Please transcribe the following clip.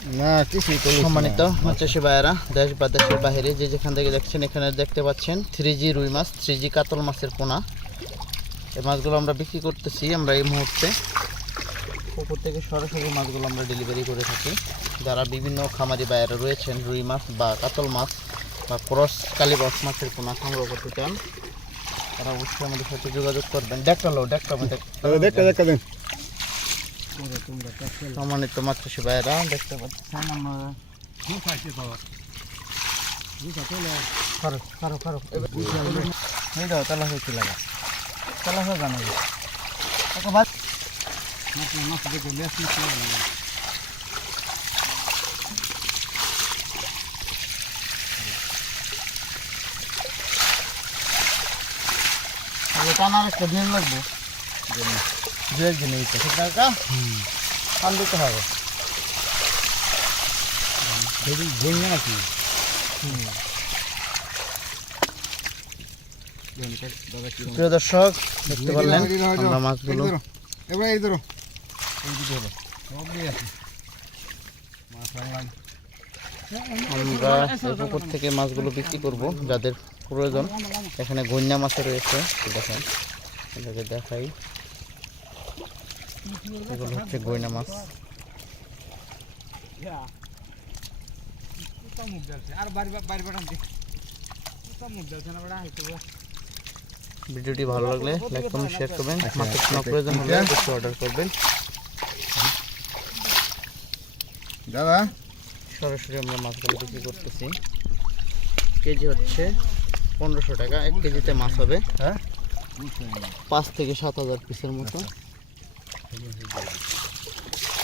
না কিছুই সম্মানিত মাছচাষী ভাইয়েরা দেশ বা দেশের বাইরে যে যেখান থেকে দেখছেন এখানে দেখতে পাচ্ছেন থ্রি জি রুই মাছ থ্রি জি কাতল মাছের পোনা। এই মাছগুলো আমরা বিক্রি করতেছি আমরা এই মুহূর্তে। পুকুর থেকে সরাসরি মাছগুলো আমরা ডেলিভারি করে থাকি। যারা বিভিন্ন খামারি বাইরে রয়েছেন রুই মাছ বা কাতল মাছ বা ক্রস কালিবাস মাছের পোনা সংগ্রহ করতে চান তারা অবশ্যই আমাদের সাথে যোগাযোগ করবেন। দেখটা লো দেখটা দেখা দেখা দেন সম্মানিত মাছচাষী ভাইয়েরা দেখতে পাচ্ছেন। আমরা টানার একটা দিন লাগবে। দু একদিন এই দিতে হবে। ঘুরবে নাকি? প্রিয় দর্শক দেখতে পারলেন আমরা মাছগুলো। এবার এই ধরো। আমরা এই পুকুর থেকে মাছগুলো বিক্রি করব যাদের প্রয়োজন। এখানে গন্যা মাছও রয়েছে দেখেন। এটাকে দেখাই। এগুলো হচ্ছে গয়না মাছ। ভিডিওটি ভালো লাগলে লাইক কমেন্ট শেয়ার করবেন। মাছের কোনো প্রয়োজন হলে অর্ডার করবেন। দাদা? সরাসরি আমরা মাছগুলো বিক্রি করতেছি। কেজি হচ্ছে পনেরোশো টাকা। এক কেজিতে মাছ হবে। হ্যাঁ? পাঁচ থেকে সাত হাজার পিসের মতো। Vamos a ver.